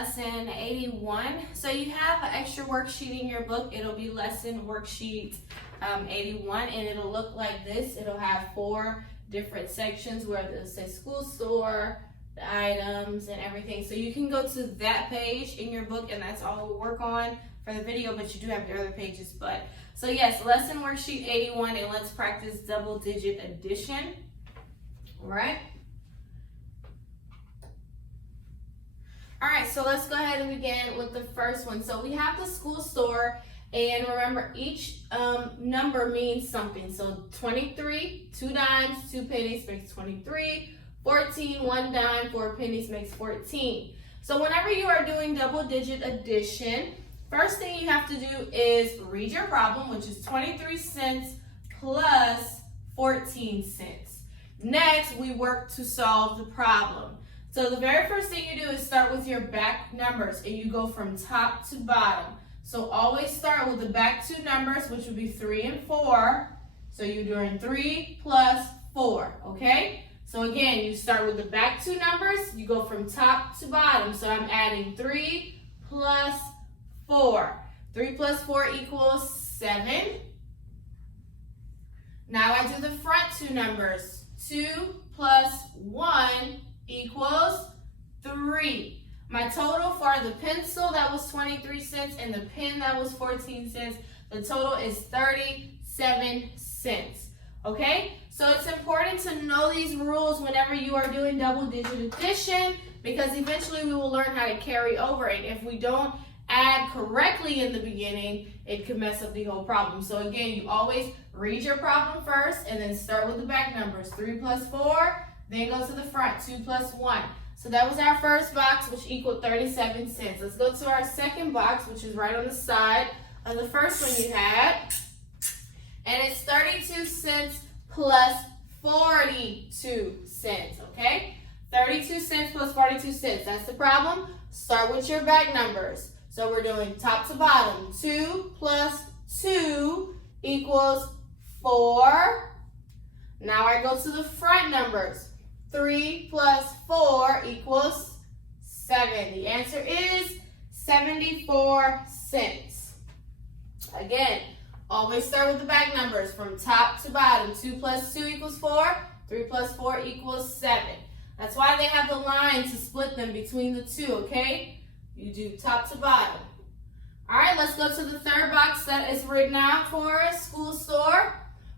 lesson 81. So you have an extra worksheet in your book. It'll be lesson worksheet 81, and it'll look like this. It'll have 4 different sections where it'll say school store, the items, and everything. So you can go to that page in your book, and that's all we'll work on for the video, but you do have your other pages. So yes, lesson worksheet 81, and let's practice double-digit addition. All right. All right, so let's go ahead and begin with the first one. So we have the school store, and remember each number means something. So 23, 2 dimes, 2 pennies makes 23. 14, 1 dime, 4 pennies makes 14. So whenever you are doing double digit addition, first thing you have to do is read your problem, which is 23 cents plus 14 cents. Next, we work to solve the problem. So the very first thing you do is start with your back numbers, and you go from top to bottom. So always start with the back 2 numbers, which would be 3 and 4. So you're doing 3 plus 4, okay? So again, you start with the back 2 numbers, you go from top to bottom. So I'm adding 3 plus 4. 3 plus 4 equals 7. Now I do the front 2 numbers. 2 plus 1 equals 3. My total for the pencil, that was 23 cents, and the pen, that was 14 cents. The total is 37 cents. Okay? So it's important to know these rules whenever you are doing double-digit addition, because eventually we will learn how to carry over. And if we don't add correctly in the beginning, it could mess up the whole problem. So again, you always read your problem first, and then start with the back numbers. 3 plus 4, then go to the front. 2 plus 1. So that was our first box, which equaled 37 cents. Let's go to our second box, which is right on the side of the first one you had. And it's 32 cents plus 42 cents, okay? 32 cents plus 42 cents. That's the problem. Start with your back numbers. So we're doing top to bottom. 2 plus 2 equals 4. Now I go to the front numbers. 3 plus 4 equals 7. The answer is 74 cents. Again, always start with the back numbers from top to bottom. 2 plus 2 equals 4. 3 plus 4 equals 7. That's why they have the line to split them between the 2, okay? You do top to bottom. All right, let's go to the third box that is written out for us, school store.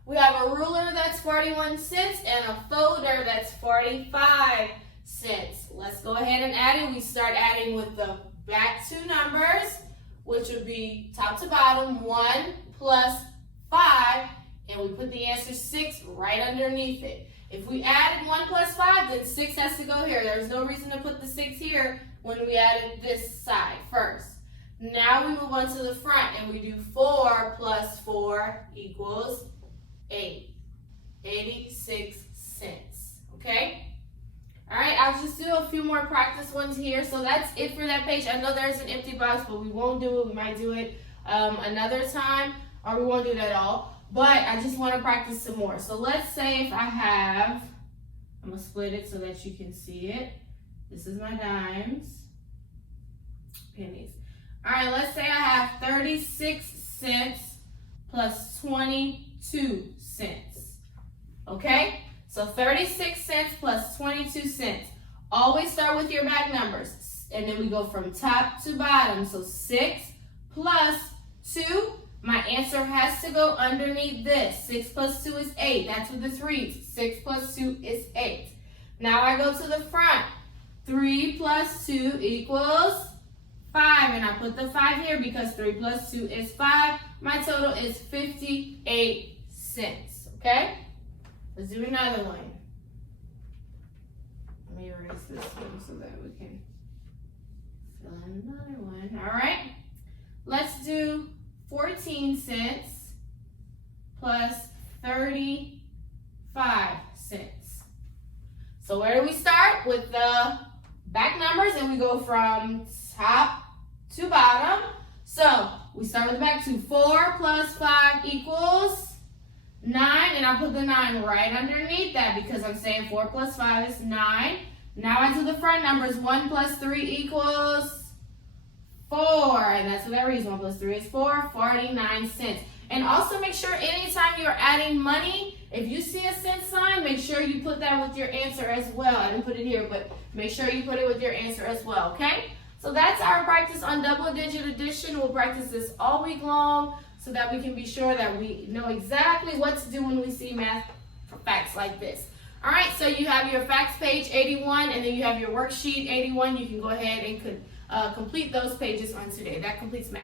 We have a ruler that's 41 cents and a folder that's 45 cents. Let's go ahead and add it. We start adding with the back 2 numbers, which would be top to bottom, 1 plus 5, and we put the answer 6 right underneath it. If we added 1 plus 5, then 6 has to go here. There's no reason to put the 6 here when we added this side first. Now we move on to the front, and we do 4 plus 4 equals 8. 86 cents, okay? All right, I'll just do a few more practice ones here. So that's it for that page. I know there's an empty box, but we won't do it. We might do it another time, or we won't do it at all. But I just want to practice some more. So let's say if I have, I'm going to split it so that you can see it. This is my dimes, pennies. All right, let's say I have 36 cents plus 22 cents. Okay? So 36 cents plus 22 cents. Always start with your back numbers. And then we go from top to bottom. So 6 plus 2. My answer has to go underneath this. 6 plus 2 is 8. That's what this reads. 6 plus 2 is 8. Now I go to the front. 3 plus 2 equals 5. And I put the 5 here because 3 plus 2 is 5. My total is 58 cents. Okay? Let's do another one. Let me erase this one so that we can fill in another one. All right? Let's do 14 cents plus 35 cents. So where do we start? With the back numbers, and we go from top to bottom. So we start with the back two. 4 plus 5 equals 9, and I put the 9 right underneath that because I'm saying 4 plus 5 is 9. Now I do the front numbers. 1 plus 3 equals 4, and that's what that reads. 1 plus 3 is 4, 49 cents. And also make sure anytime you're adding money, if you see a cent sign, make sure you put that with your answer as well. I didn't put it here, but make sure you put it with your answer as well, okay? So that's our practice on double-digit addition. We'll practice this all week long so that we can be sure that we know exactly what to do when we see math facts like this. All right, so you have your facts page 81, and then you have your worksheet 81. You can go ahead and complete those pages on today. That completes math.